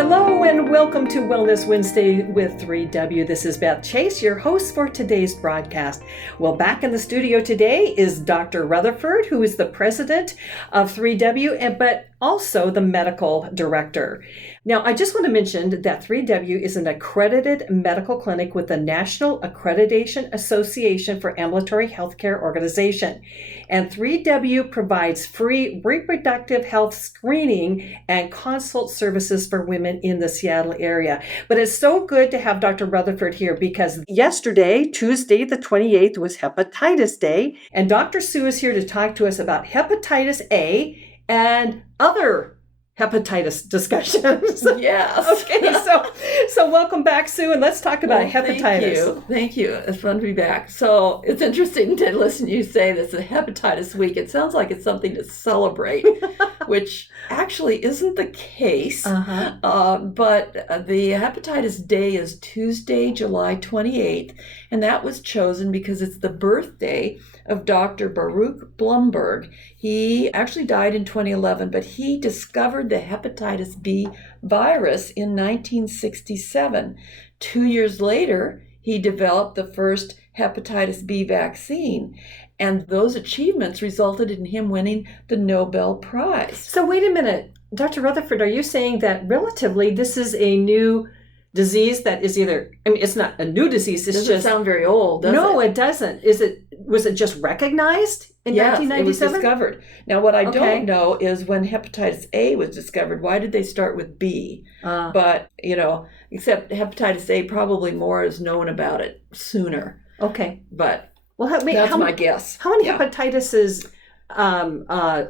Hello and welcome to Wellness Wednesday with 3W. This is Beth Chase, your host for today's broadcast. Well, back in the studio today is Dr. Rutherford, who is the president of 3W, but also the medical director. Now, I just want to mention that 3W is an accredited medical clinic with the National Accreditation Association for Ambulatory Healthcare Organization. And 3W provides free reproductive health screening and consult services for women in the Seattle area. But it's so good to have Dr. Rutherford here because yesterday, Tuesday the 28th, was Hepatitis Day. And Dr. Sue is here to talk to us about hepatitis A and other hepatitis discussions. Yes. Okay, so welcome back, Sue, and let's talk about hepatitis. Thank you. It's fun to be back. So it's interesting to listen to you say this is Hepatitis Week. It sounds like it's something to celebrate, which actually isn't the case. But the Hepatitis Day is Tuesday, July 28th, and that was chosen because it's the birthday of Dr. Baruch Blumberg. He actually died in 2011, but he discovered the hepatitis B virus in 1967. 2 years later, he developed the first hepatitis B vaccine, and those achievements resulted in him winning the Nobel Prize. So wait a minute, Dr. Rutherford, are you saying that relatively this is a new disease that is either, I mean, it's not a new disease, it's doesn't just... sound very old, does it? No, it doesn't. Was it just recognized in 1997? It was discovered. Now, what I don't know is when hepatitis A was discovered, why did they start with B? But, except hepatitis A, probably more is known about it sooner. Okay. But that's my guess. How many hepatitis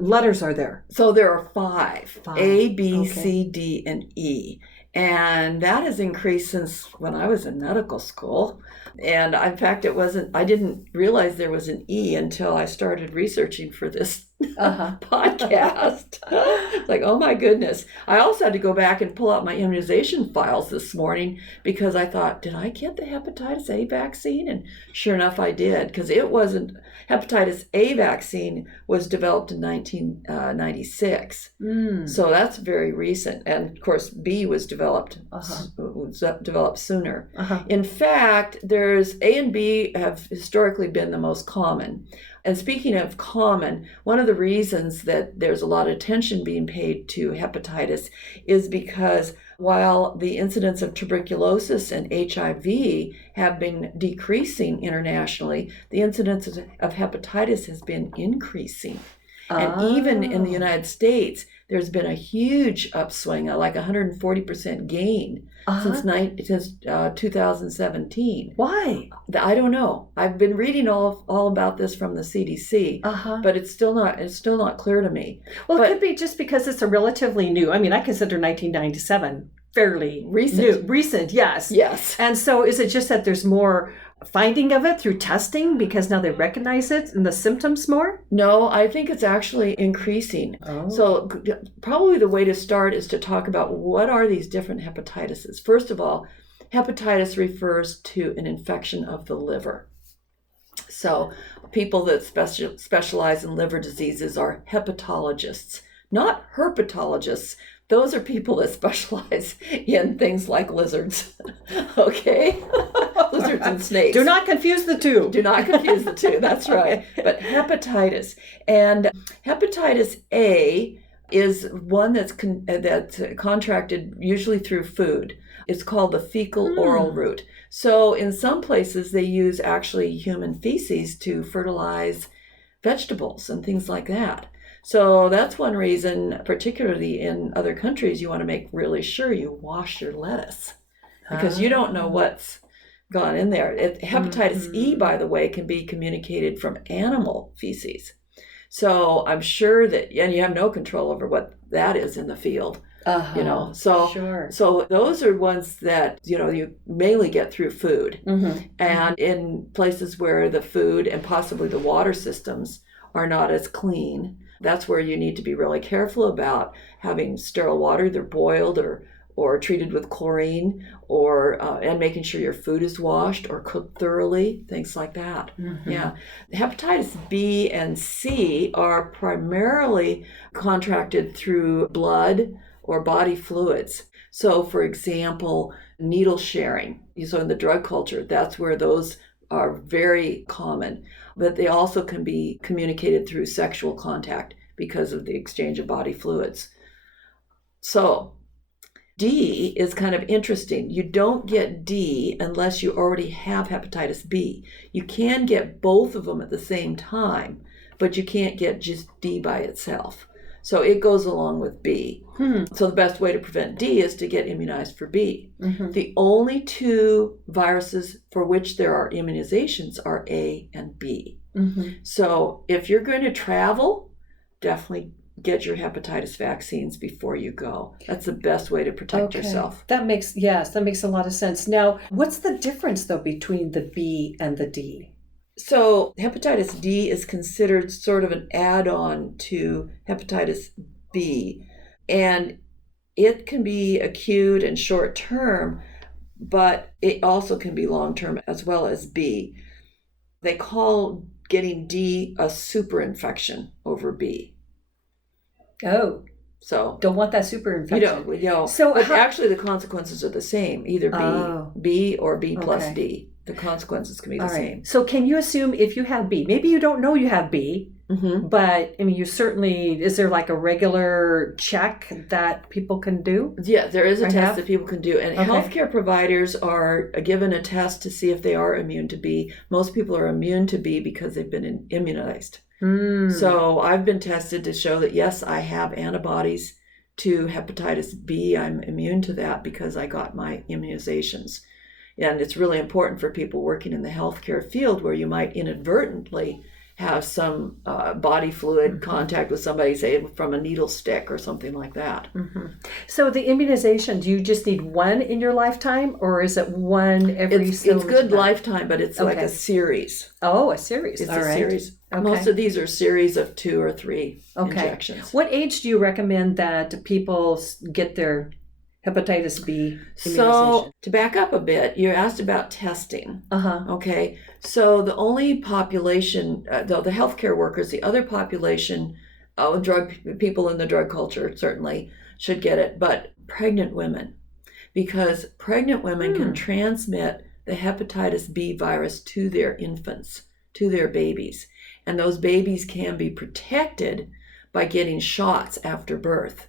letters are there? So there are five. A, B, C, D, and E. And that has increased since when I was in medical school. And in fact, I didn't realize there was an E until I started researching for this podcast. It's like, oh my goodness. I also had to go back and pull out my immunization files this morning because I thought, did I get the hepatitis A vaccine? And sure enough, I did, because hepatitis A vaccine was developed in 1996. So that's very recent. And of course, B was developed sooner. In fact, there's A and B have historically been the most common. And speaking of common, one of the reasons that there's a lot of attention being paid to hepatitis is because while the incidence of tuberculosis and HIV have been decreasing internationally, the incidence of hepatitis has been increasing. And even in the United States, there's been a huge upswing, like 140% gain since 2017. Why? I don't know. I've been reading all about this from the CDC, but it's still not clear to me. Well, it could be just because it's a relatively new. I mean, I consider 1997 fairly recent. Recent, yes. Yes. And so, is it just that there's more finding of it through testing because now they recognize it and the symptoms more? No, I think it's actually increasing. So probably the way to start is to talk about what are these different hepatitises. First of all, hepatitis refers to an infection of the liver. So people that specialize in liver diseases are hepatologists, not herpetologists. Those are people that specialize in things like lizards. Okay? Lizards and snakes. Do not confuse the two. Do not confuse the two. That's right. But hepatitis. And hepatitis A is one that's contracted usually through food. It's called the fecal oral route. So in some places, they use actually human feces to fertilize vegetables and things like that. So that's one reason, particularly in other countries, you want to make really sure you wash your lettuce because you don't know what's gone in there. Hepatitis E, by the way, can be communicated from animal feces. So I'm sure that, and you have no control over what that is in the field. So those are ones that, you mainly get through food. And in places where the food and possibly the water systems are not as clean, that's where you need to be really careful about having sterile water, either boiled or treated with chlorine, and making sure your food is washed or cooked thoroughly, things like that. Yeah. Hepatitis B and C are primarily contracted through blood or body fluids. So, for example, needle sharing. So in the drug culture, that's where those are very common. But they also can be communicated through sexual contact because of the exchange of body fluids. So D is kind of interesting. You don't get D unless you already have hepatitis B. You can get both of them at the same time, but you can't get just D by itself. So it goes along with B. So the best way to prevent D is to get immunized for B. The only two viruses for which there are immunizations are A and B. So if you're going to travel, definitely get your hepatitis vaccines before you go. That's the best way to protect yourself. That makes a lot of sense. Now, what's the difference though between the B and the D? So hepatitis D is considered sort of an add-on to hepatitis B, and it can be acute and short-term, but it also can be long-term as well as B. They call getting D a superinfection over B. Oh, so don't want that super infection. You know. So but actually the consequences are the same, either B or B plus D. The consequences can be the same. So can you assume if you have B, maybe you don't know you have B, but I mean, you certainly, is there like a regular check that people can do? Yeah, there is a test that people can do. And healthcare providers are given a test to see if they are immune to B. Most people are immune to B because they've been immunized. So I've been tested to show that, yes, I have antibodies to hepatitis B. I'm immune to that because I got my immunizations. And it's really important for people working in the healthcare field where you might inadvertently have some body fluid contact with somebody, say from a needle stick or something like that. So the immunization, do you just need one in your lifetime, or is it one every so It's good lifetime, but it's like a series. Oh, a series. It's a series. Most of these are series of 2 or 3 injections. What age do you recommend that people get their hepatitis B immunization? So to back up a bit, you asked about testing. Okay. So the only population, though the healthcare workers, the other population, people in the drug culture certainly should get it, but pregnant women, because pregnant women can transmit the hepatitis B virus to their infants, to their babies. And those babies can be protected by getting shots after birth.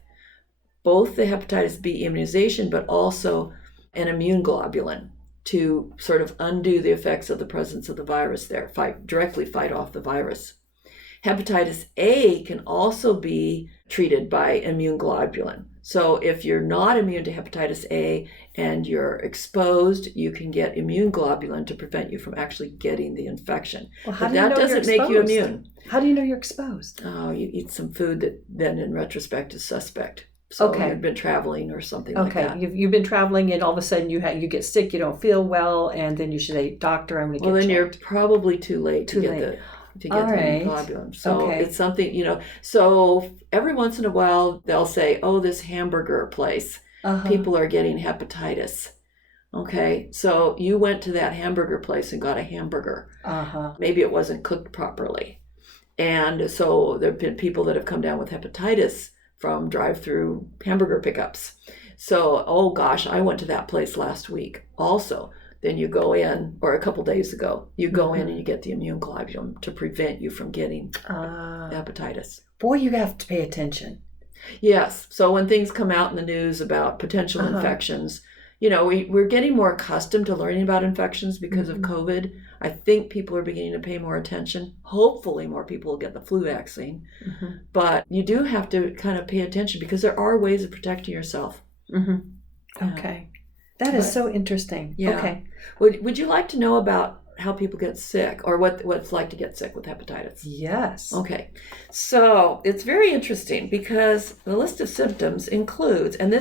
Both the hepatitis B immunization, but also an immune globulin to sort of undo the effects of the presence of the virus there, directly fight off the virus. Hepatitis A can also be treated by immune globulin. So if you're not immune to hepatitis A and you're exposed, you can get immune globulin to prevent you from actually getting the infection. Well, but that doesn't make you immune. How do you know you're exposed? Oh, you eat some food that then in retrospect is suspect. So you've been traveling or something like that. You've been traveling and all of a sudden you get sick, you don't feel well, and then you should say, doctor, I'm going to get checked. Well, then you're probably too late to get the globulin. So it's something, so every once in a while they'll say, oh, this hamburger place, people are getting hepatitis. Okay, so you went to that hamburger place and got a hamburger. Maybe it wasn't cooked properly. And so there have been people that have come down with hepatitis from drive-through hamburger pickups. So, oh gosh, I went to that place last week also. Then you go in, or a couple days ago, you go in and you get the immune globulin to prevent you from getting hepatitis. Boy, you have to pay attention. Yes. So when things come out in the news about potential infections, we're getting more accustomed to learning about infections because of COVID. I think people are beginning to pay more attention. Hopefully more people will get the flu vaccine. But you do have to kind of pay attention because there are ways of protecting yourself. Okay. That is so interesting. Yeah. Okay. Would you like to know about how people get sick or what it's like to get sick with hepatitis? Yes. Okay. So it's very interesting because the list of symptoms includes, and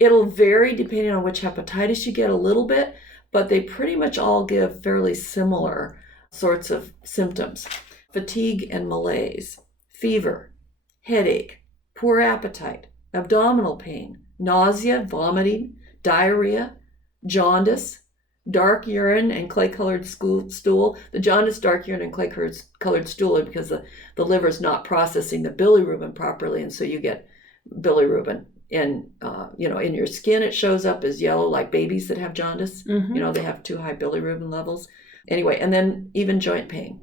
it'll vary depending on which hepatitis you get a little bit, but they pretty much all give fairly similar sorts of symptoms. Fatigue and malaise, fever, headache, poor appetite, abdominal pain, nausea, vomiting, diarrhea, jaundice, dark urine and clay-colored stool. The jaundice, dark urine, and clay-colored stool are because the liver's not processing the bilirubin properly, and so you get bilirubin in in your skin. It shows up as yellow, like babies that have jaundice. Mm-hmm. They have too high bilirubin levels. Anyway, and then even joint pain.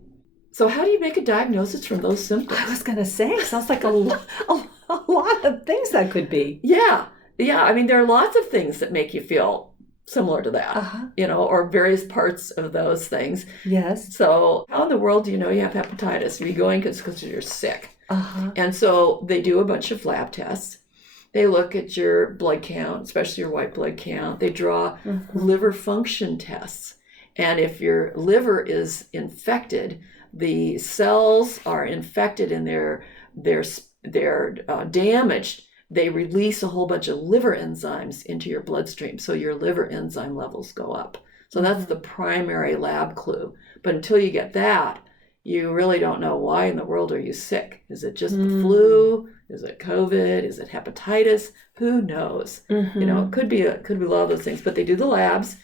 So how do you make a diagnosis from those symptoms? I was going to say, sounds like a lot of things that could be. Yeah. I mean, there are lots of things that make you feel similar to that, or various parts of those things. Yes. So how in the world do you know you have hepatitis? Are you going because you're sick? And so they do a bunch of lab tests. They look at your blood count, especially your white blood count. They draw liver function tests. And if your liver is infected, the cells are infected and they're damaged. They release a whole bunch of liver enzymes into your bloodstream, so your liver enzyme levels go up. So that's the primary lab clue. But until you get that, you really don't know why in the world are you sick. Is it just the flu? Is it COVID? Is it hepatitis? Who knows? It could be a lot of those things. But they do the labs.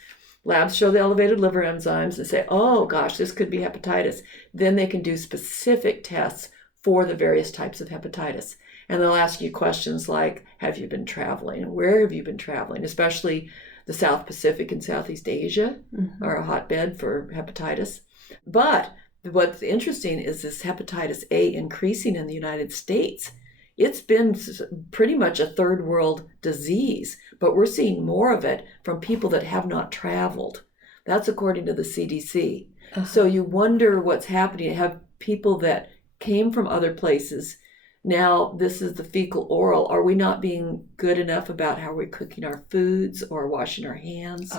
Labs show the elevated liver enzymes and say, oh gosh, this could be hepatitis. Then they can do specific tests for the various types of hepatitis. And they'll ask you questions like, have you been traveling? Where have you been traveling? Especially the South Pacific and Southeast Asia are a hotbed for hepatitis. But what's interesting is this hepatitis A increasing in the United States. It's been pretty much a third world disease, but we're seeing more of it from people that have not traveled. That's according to the CDC. So you wonder what's happening. You have people that came from other places. Now, this is the fecal oral. Are we not being good enough about how we're cooking our foods or washing our hands?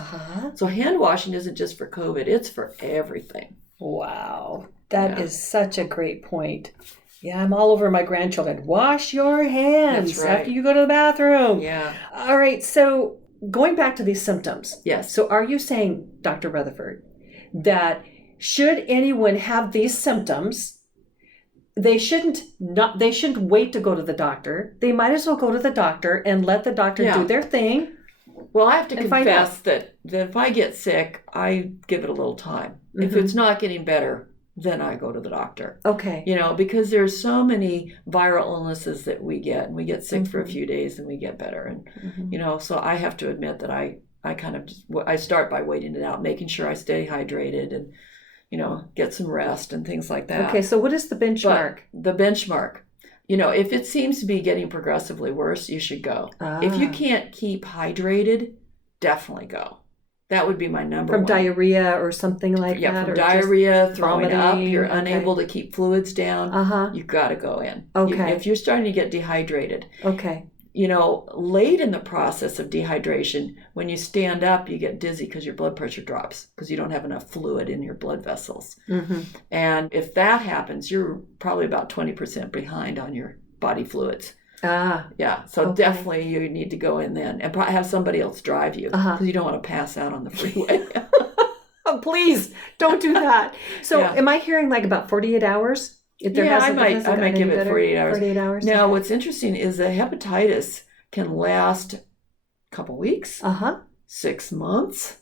So hand washing isn't just for COVID, it's for everything. Wow. That is such a great point. Yeah, I'm all over my grandchildren. Wash your hands after you go to the bathroom. Yeah. All right. So going back to these symptoms. Yes. So are you saying, Dr. Rutherford, that should anyone have these symptoms, they shouldn't wait to go to the doctor. They might as well go to the doctor and let the doctor do their thing. Well, I have to confess that if I get sick, I give it a little time. If it's not getting better, then I go to the doctor. Okay. Because there's so many viral illnesses that we get, and we get sick for a few days and we get better. And, so I have to admit that I kind of I start by waiting it out, making sure I stay hydrated and, get some rest and things like that. Okay. So what is the benchmark? But the benchmark, if it seems to be getting progressively worse, you should go. If you can't keep hydrated, definitely go. That would be my number one. From diarrhea or something like that? Yeah, from or diarrhea, throwing up, vomiting. you're unable to keep fluids down, you've got to go in. Okay. If you're starting to get dehydrated. Okay. Late in the process of dehydration, when you stand up, you get dizzy because your blood pressure drops because you don't have enough fluid in your blood vessels. And if that happens, you're probably about 20% behind on your body fluids. Yeah. So definitely you need to go in then and have somebody else drive you because you don't want to pass out on the freeway. Please don't do that. So am I hearing like about 48 hours? I might give it 48 hours. 48 hours. Now, what's interesting is that hepatitis can last a couple weeks, 6 months.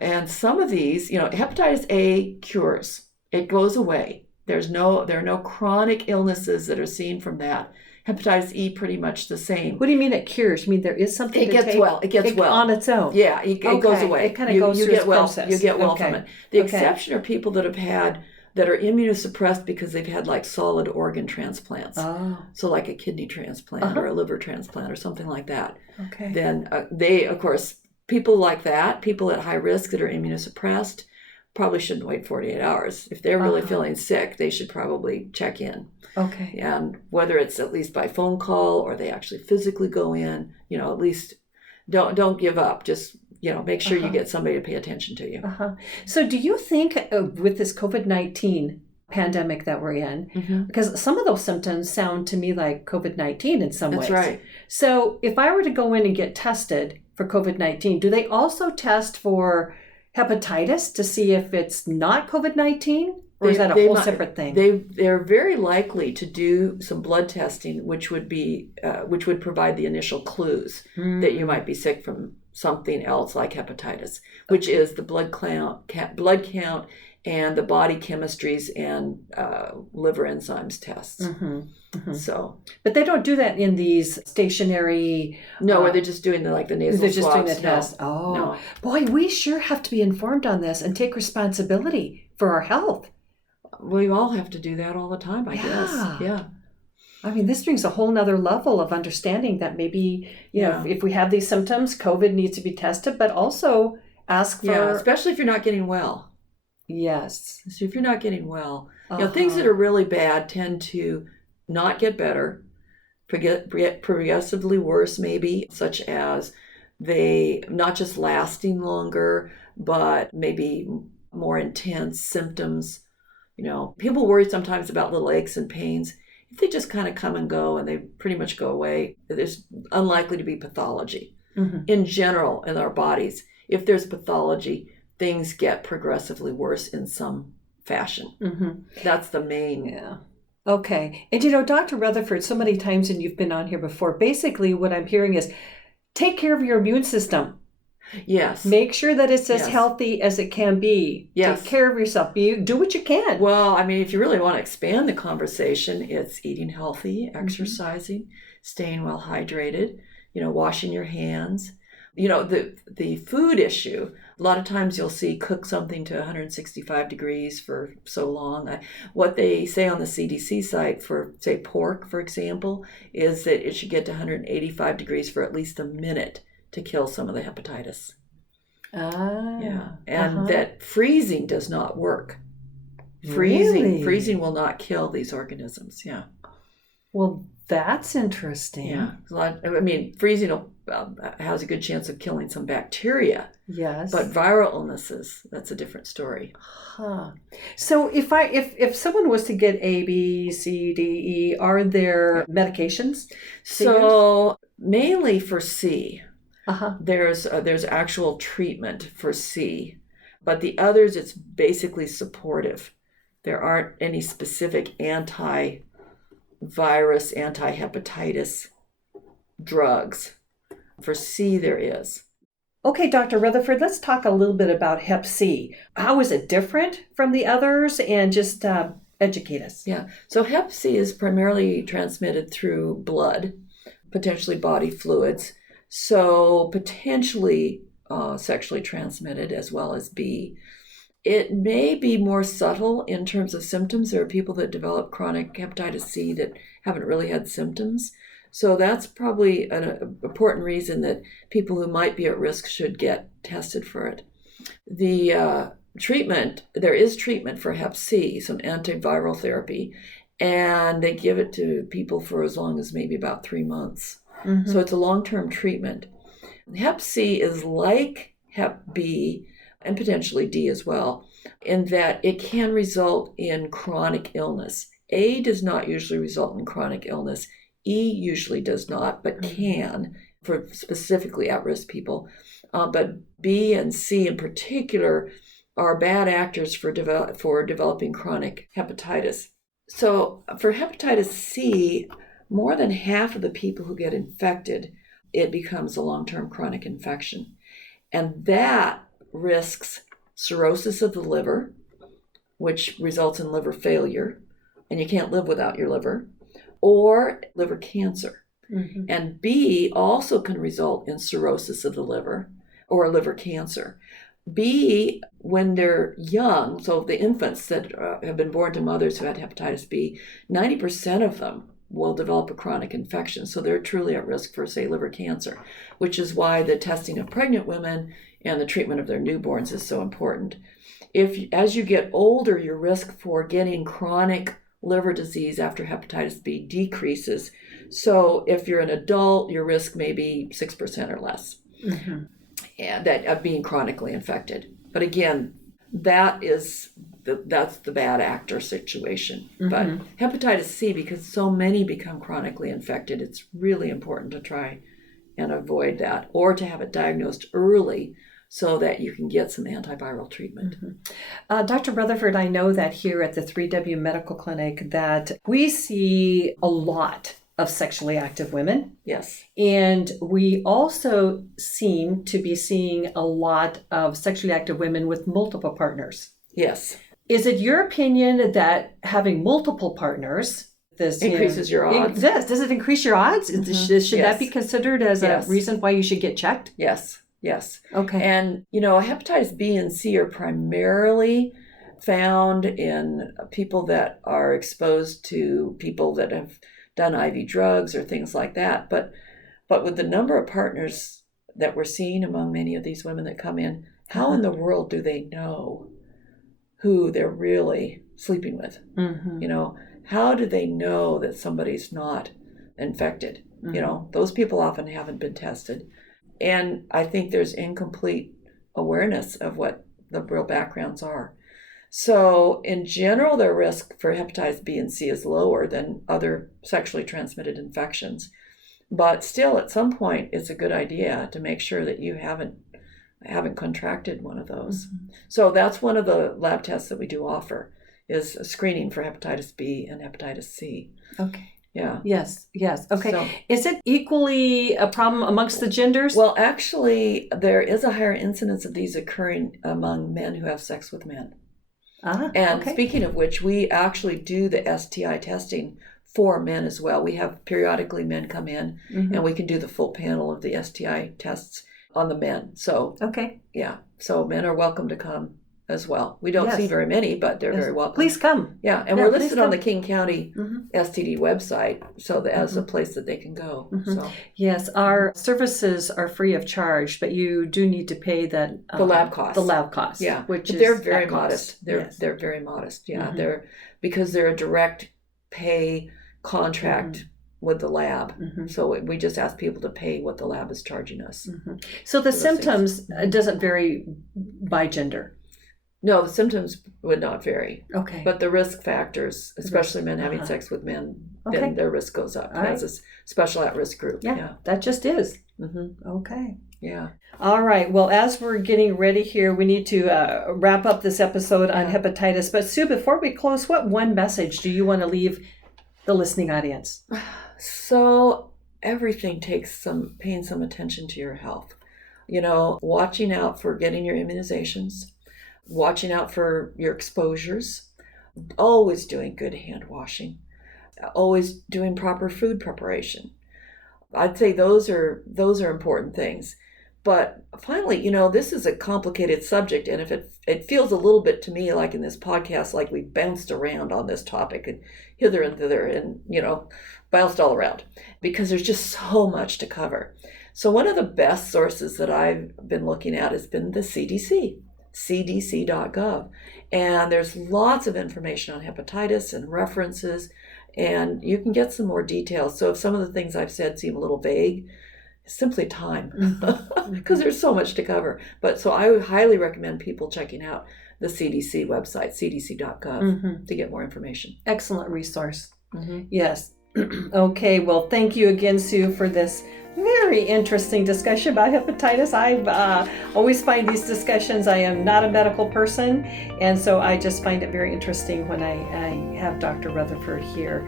And some of these, hepatitis A cures. It goes away. There are no chronic illnesses that are seen from that. Hepatitis E, pretty much the same. What do you mean it cures? You mean there is something It gets well. It gets well on its own. Yeah, it goes away. It kind of goes through its process. You get well from it. The exception are people that are immunosuppressed because they've had like solid organ transplants. So like a kidney transplant or a liver transplant or something like that. Okay. Then they, of course, people like that, people at high risk that are immunosuppressed, probably shouldn't wait 48 hours. If they're really feeling sick, they should probably check in. Okay. And whether it's at least by phone call or they actually physically go in, at least don't give up. Just, make sure you get somebody to pay attention to you. So do you think with this COVID-19 pandemic that we're in, because some of those symptoms sound to me like COVID-19 in some ways. That's right. So if I were to go in and get tested for COVID-19, do they also test for hepatitis to see if it's not COVID-19? Or is that a whole separate thing? They're very likely to do some blood testing, which would provide the initial clues that you might be sick from something else like hepatitis, which is the blood count and the body chemistries and liver enzymes tests. So, but they don't do that in these stationary. No, where they're just doing the nasal They're just swabs. doing the test. Oh, no. Boy, we sure have to be informed on this and take responsibility for our health. We all have to do that all the time, I guess. Yeah. I mean, this brings a whole nother level of understanding that maybe, you know, if we have these symptoms, COVID needs to be tested, but also ask for... Yeah, especially if you're not getting well. Yes. So if you're not getting well, you know, things that are really bad tend to not get better, progressively worse maybe, such as they not just lasting longer, but maybe more intense symptoms. You know, people worry sometimes about little aches and pains. If they just kind of come and go and they pretty much go away, there's unlikely to be pathology. In general in our bodies. If there's pathology, things get progressively worse in some fashion. That's the main. Yeah. Okay. And you know, Dr. Rutherford, so many times, and you've been on here before, basically what I'm hearing is take care of your immune system. Yes. Make sure that it's as healthy as it can be. Yes. Take care of yourself. Do what you can. Well, I mean, if you really want to expand the conversation, it's eating healthy, exercising, staying well hydrated, you know, washing your hands. You know, the food issue, a lot of times you'll see cook something to 165 degrees for so long. What they say on the CDC site for, say, pork, for example, is that it should get to 185 degrees for at least a minute to kill some of the hepatitis. Yeah. And that freezing does not work. Freezing will not kill these organisms. Yeah. Well, that's interesting. Yeah. I mean, freezing has a good chance of killing some bacteria. Yes. But viral illnesses, that's a different story. So if someone was to get A, B, C, D, E, are there medications? So mainly for C. There's actual treatment for C, but the others, it's basically supportive. There aren't any specific antivirus, anti-hepatitis drugs. For C, there is. Okay, Dr. Rutherford, let's talk a little bit about Hep C. How is it different from the others? And just educate us. Yeah, so Hep C is primarily transmitted through blood, potentially body fluids. So potentially sexually transmitted, as well as B. It may be more subtle in terms of symptoms. There are people that develop chronic hepatitis C that haven't really had symptoms. So that's probably an important reason that people who might be at risk should get tested for it. The treatment, there is treatment for Hep C, some antiviral therapy, and they give it to people for as long as maybe about 3 months. So it's a long-term treatment. Hep C is like Hep B and potentially D as well, in that it can result in chronic illness. A does not usually result in chronic illness. E usually does not, but can for specifically at-risk people. But B and C in particular are bad actors for developing chronic hepatitis. So for hepatitis C, more than half of the people who get infected, it becomes a long-term chronic infection. And that risks cirrhosis of the liver, which results in liver failure, and you can't live without your liver, or liver cancer. And B also can result in cirrhosis of the liver or liver cancer. B, when they're young, so the infants that have been born to mothers who had hepatitis B, 90% of them will develop a chronic infection. So they're truly at risk for, say, liver cancer, which is why the testing of pregnant women and the treatment of their newborns is so important. As you get older, your risk for getting chronic liver disease after hepatitis B decreases. So if you're an adult, your risk may be 6% or less and that of being chronically infected. But again, that's the bad actor situation. But hepatitis C, because so many become chronically infected, it's really important to try and avoid that, or to have it diagnosed early so that you can get some antiviral treatment. Dr. Rutherford, I know that here at the 3W Medical Clinic that we see a lot of sexually active women. Yes. And we also seem to be seeing a lot of sexually active women with multiple partners. Yes. Is it your opinion that having multiple partners this increases your odds? Does it increase your odds? Should that be considered as a reason why you should get checked? Yes. Okay. And, hepatitis B and C are primarily found in people that are exposed to people that have done IV drugs or things like that. But with the number of partners that we're seeing among many of these women that come in, how in the world do they know who they're really sleeping with? How do they know that somebody's not infected? Those people often haven't been tested. And I think there's incomplete awareness of what the real backgrounds are. So in general, their risk for hepatitis B and C is lower than other sexually transmitted infections. But still, at some point, it's a good idea to make sure that you haven't contracted one of those. So that's one of the lab tests that we do offer, is a screening for hepatitis B and hepatitis C. Okay. Yeah. Yes. Okay. So, is it equally a problem amongst the genders? Well, actually, there is a higher incidence of these occurring among men who have sex with men. And speaking of which, we actually do the STI testing for men as well. We have periodically men come in, and we can do the full panel of the STI tests on the men. So, so men are welcome to come as well. We don't see very many, but they're very welcome. Please come. Yeah, and we're listed on the King County STD website, so as a place that they can go. So. Yes, our services are free of charge, but you do need to pay the lab cost. The lab cost. Yeah, but they're very modest. They're very modest. Yeah, they're because they're a direct pay contract with the lab. So we just ask people to pay what the lab is charging us. So the symptoms doesn't vary by gender. No, the symptoms would not vary. Okay. But the risk factors, especially men having sex with men, then their risk goes up. That's a special at-risk group. Yeah, that just is. Okay. Yeah. All right. Well, as we're getting ready here, we need to wrap up this episode on hepatitis. But Sue, before we close, what one message do you want to leave the listening audience? So everything paying some attention to your health. Watching out for getting your immunizations, watching out for your exposures, always doing good hand washing, always doing proper food preparation. I'd say those are important things. But finally, this is a complicated subject, and if it feels a little bit to me like in this podcast, like we bounced around on this topic and hither and thither and, bounced all around because there's just so much to cover. So one of the best sources that I've been looking at has been the CDC. cdc.gov, and there's lots of information on hepatitis and references, and you can get some more details. So if some of the things I've said seem a little vague, it's simply time because there's so much to cover. But so I would highly recommend people checking out the CDC website, cdc.gov, to get more information. Excellent resource. Yes. Okay, well, thank you again, Sue, for this very interesting discussion about hepatitis. I always find these discussions, I am not a medical person, and so I just find it very interesting when I have Dr. Rutherford here.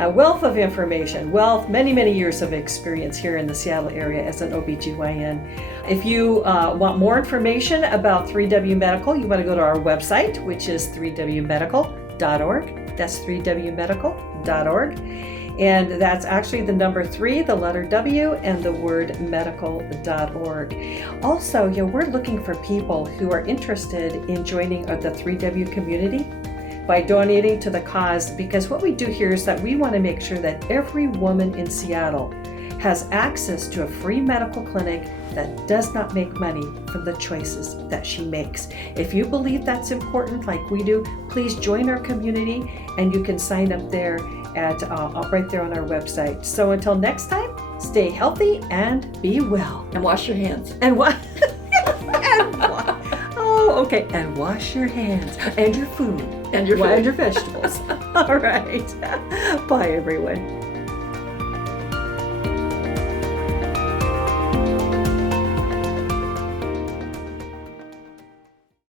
A wealth of information, many years of experience here in the Seattle area as an OBGYN. If you want more information about 3W Medical, you want to go to our website, which is 3wmedical.org. That's 3wmedical.org. And that's actually the number 3, the letter W, and the word medical.org. Also, we're looking for people who are interested in joining the 3W community by donating to the cause, because what we do here is that we want to make sure that every woman in Seattle has access to a free medical clinic that does not make money from the choices that she makes. If you believe that's important like we do, please join our community, and you can sign up there at right there on our website. So until next time, stay healthy and be well. And wash your hands. And and wash your hands and your food and your vegetables. All right. Bye, everyone.